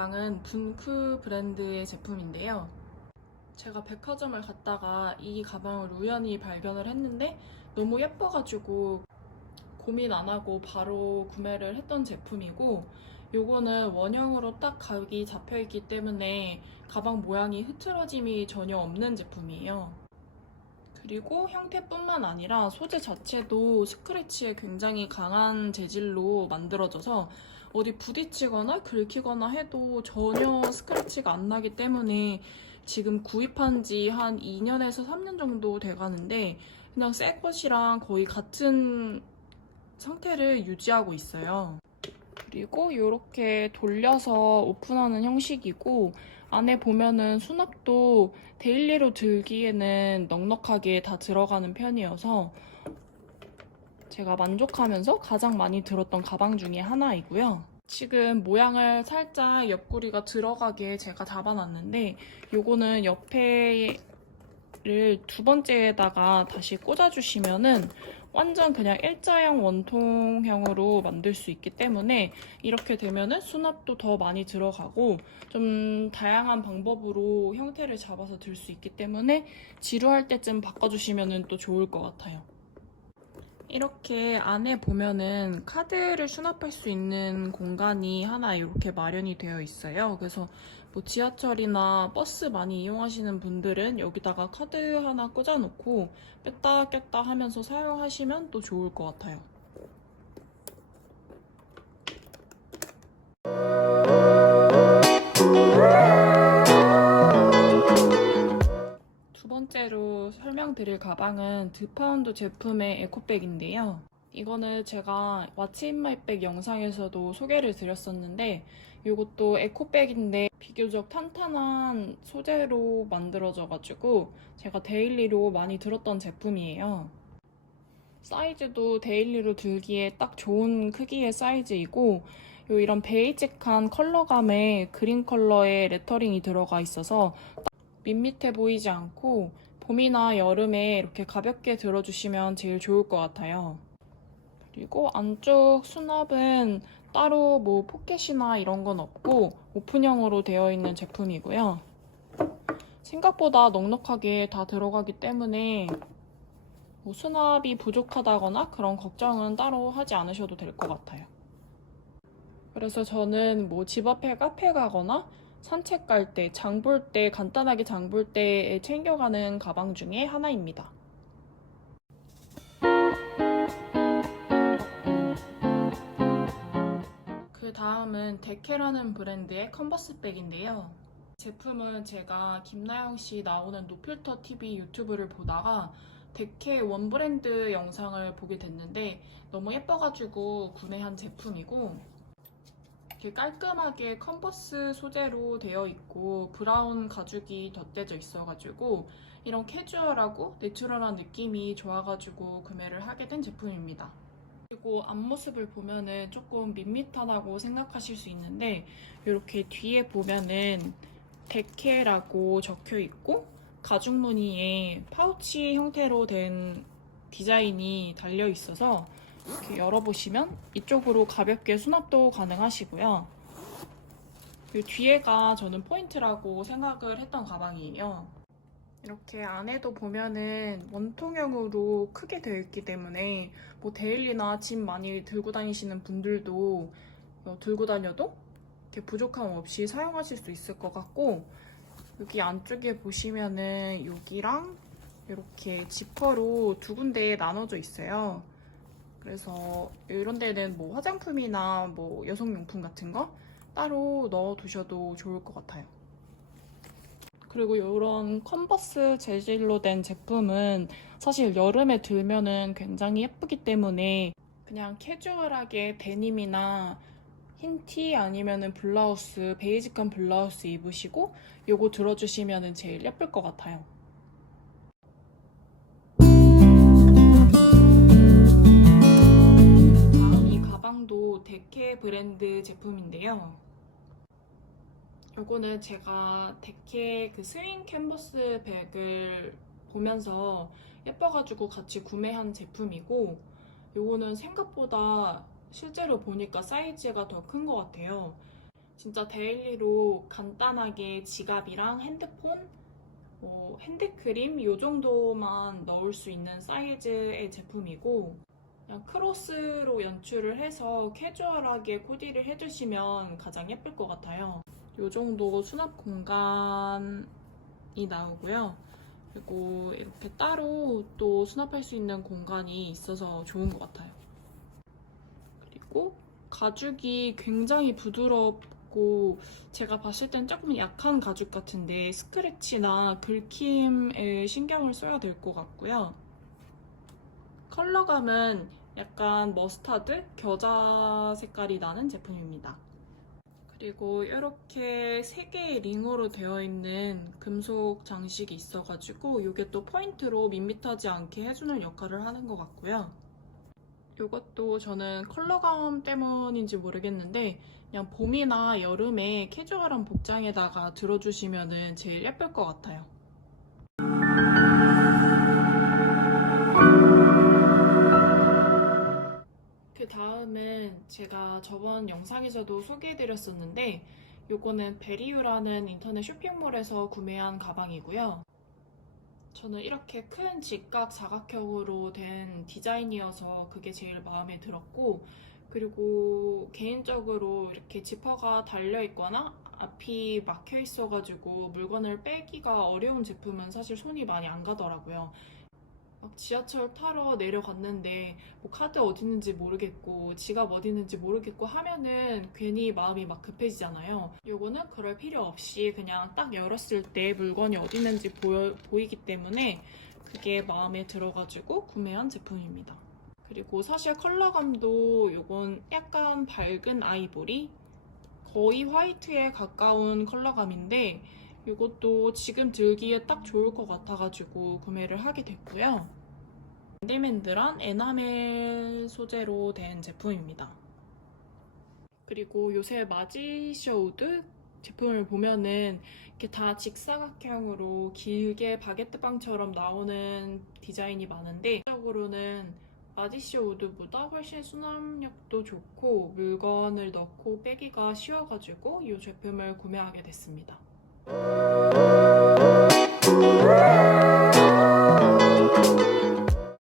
가방은 분크 브랜드의 제품인데요. 제가 백화점을 갔다가 이 가방을 우연히 발견을 했는데 너무 예뻐가지고 고민 안 하고 바로 구매를 했던 제품이고 요거는 원형으로 딱 각이 잡혀 있기 때문에 가방 모양이 흐트러짐이 전혀 없는 제품이에요. 그리고 형태뿐만 아니라 소재 자체도 스크래치에 굉장히 강한 재질로 만들어져서 어디 부딪히거나 긁히거나 해도 전혀 스크래치가 안 나기 때문에 지금 구입한 지 한 2년에서 3년 정도 돼 가는데 그냥 새 것이랑 거의 같은 상태를 유지하고 있어요. 그리고 이렇게 돌려서 오픈하는 형식이고 안에 보면은 수납도 데일리로 들기에는 넉넉하게 다 들어가는 편이어서 제가 만족하면서 가장 많이 들었던 가방 중에 하나이고요. 지금 모양을 살짝 옆구리가 들어가게 제가 잡아놨는데 요거는 옆에를 두 번째에다가 다시 꽂아주시면은 완전 그냥 일자형 원통형으로 만들 수 있기 때문에 이렇게 되면은 수납도 더 많이 들어가고 좀 다양한 방법으로 형태를 잡아서 들 수 있기 때문에 지루할 때쯤 바꿔주시면 또 좋을 것 같아요. 이렇게 안에 보면은 카드를 수납할 수 있는 공간이 하나 이렇게 마련이 되어 있어요. 그래서 뭐 지하철이나 버스 많이 이용하시는 분들은 여기다가 카드 하나 꽂아놓고 뺐다 꼈다 하면서 사용하시면 또 좋을 것 같아요. 설명 드릴 가방은 드파운드 제품의 에코백인데요. 이거는 제가 왓츠 인마이백 영상에서도 소개를 드렸었는데 이것도 에코백인데 비교적 탄탄한 소재로 만들어져가지고 제가 데일리로 많이 들었던 제품이에요. 사이즈도 데일리로 들기에 딱 좋은 크기의 사이즈이고 요 이런 베이직한 컬러감의 그린 컬러의 레터링이 들어가 있어서 밋밋해 보이지 않고 봄이나 여름에 이렇게 가볍게 들어주시면 제일 좋을 것 같아요. 그리고 안쪽 수납은 따로 뭐 포켓이나 이런 건 없고 오픈형으로 되어 있는 제품이고요. 생각보다 넉넉하게 다 들어가기 때문에 뭐 수납이 부족하다거나 그런 걱정은 따로 하지 않으셔도 될 것 같아요. 그래서 저는 뭐 집 앞에 카페 가거나 산책 갈 때, 장 볼 때, 간단하게 장 볼 때에 챙겨가는 가방 중에 하나입니다. 그 다음은 데케라는 브랜드의 컨버스 백인데요. 제품은 제가 김나영 씨 나오는 노필터 TV 유튜브를 보다가 데케 원 브랜드 영상을 보게 됐는데 너무 예뻐가지고 구매한 제품이고 이렇게 깔끔하게 컨버스 소재로 되어 있고 브라운 가죽이 덧대져 있어가지고 이런 캐주얼하고 내추럴한 느낌이 좋아가지고 구매를 하게 된 제품입니다. 그리고 앞모습을 보면은 조금 밋밋하다고 생각하실 수 있는데 이렇게 뒤에 보면은 데케라고 적혀 있고 가죽 무늬에 파우치 형태로 된 디자인이 달려 있어서 이렇게 열어보시면 이쪽으로 가볍게 수납도 가능하시고요. 이 뒤에가 저는 포인트라고 생각을 했던 가방이에요. 이렇게 안에도 보면은 원통형으로 크게 되어 있기 때문에 뭐 데일리나 짐 많이 들고 다니시는 분들도 어, 들고 다녀도 이렇게 부족함 없이 사용하실 수 있을 것 같고 여기 안쪽에 보시면은 여기랑 이렇게 지퍼로 두 군데에 나눠져 있어요. 그래서 이런 데는 뭐 화장품이나 뭐 여성용품 같은 거 따로 넣어 두셔도 좋을 것 같아요. 그리고 이런 컨버스 재질로 된 제품은 사실 여름에 들면은 굉장히 예쁘기 때문에 그냥 캐주얼하게 데님이나 흰 티 아니면은 블라우스, 베이직한 블라우스 입으시고 요거 들어주시면은 제일 예쁠 것 같아요. 가방도 데케 브랜드 제품인데요. 요거는 제가 데케 그 스윙 캔버스 백을 보면서 예뻐가지고 같이 구매한 제품이고 요거는 생각보다 실제로 보니까 사이즈가 더 큰 것 같아요. 진짜 데일리로 간단하게 지갑이랑 핸드폰, 뭐 핸드크림 요 정도만 넣을 수 있는 사이즈의 제품이고 그냥 크로스로 연출을 해서 캐주얼하게 코디를 해주시면 가장 예쁠 것 같아요. 요 정도 수납 공간이 나오고요. 그리고 이렇게 따로 또 수납할 수 있는 공간이 있어서 좋은 것 같아요. 그리고 가죽이 굉장히 부드럽고 제가 봤을 땐 조금 약한 가죽 같은데 스크래치나 긁힘에 신경을 써야 될 것 같고요. 컬러감은 약간 머스타드 겨자 색깔이 나는 제품입니다. 그리고 이렇게 세 개의 링으로 되어 있는 금속 장식이 있어가지고 이게 또 포인트로 밋밋하지 않게 해주는 역할을 하는 것 같고요. 이것도 저는 컬러감 때문인지 모르겠는데 그냥 봄이나 여름에 캐주얼한 복장에다가 들어주시면 제일 예쁠 것 같아요. 제가 저번 영상에서도 소개해드렸었는데 요거는 베리유라는 인터넷 쇼핑몰에서 구매한 가방이고요. 저는 이렇게 큰 직각 사각형으로 된 디자인이어서 그게 제일 마음에 들었고 그리고 개인적으로 이렇게 지퍼가 달려 있거나 앞이 막혀 있어가지고 물건을 빼기가 어려운 제품은 사실 손이 많이 안 가더라고요. 막 지하철 타러 내려갔는데 뭐 카드 어디 있는지 모르겠고 지갑 어디 있는지 모르겠고 하면은 괜히 마음이 막 급해지잖아요. 요거는 그럴 필요 없이 그냥 딱 열었을 때 물건이 어디 있는지 보여, 보이기 때문에 그게 마음에 들어가지고 구매한 제품입니다. 그리고 사실 컬러감도 요건 약간 밝은 아이보리 거의 화이트에 가까운 컬러감인데 이것도 지금 들기에 딱 좋을 것 같아가지고 구매를 하게 됐고요. 맨들맨들한 에나멜 소재로 된 제품입니다. 그리고 요새 마지쇼우드 제품을 보면은 이렇게 다 직사각형으로 길게 바게트 빵처럼 나오는 디자인이 많은데 적으로는 마디쇼 우드보다 훨씬 수납력도 좋고 물건을 넣고 빼기가 쉬워가지고 이 제품을 구매하게 됐습니다. Música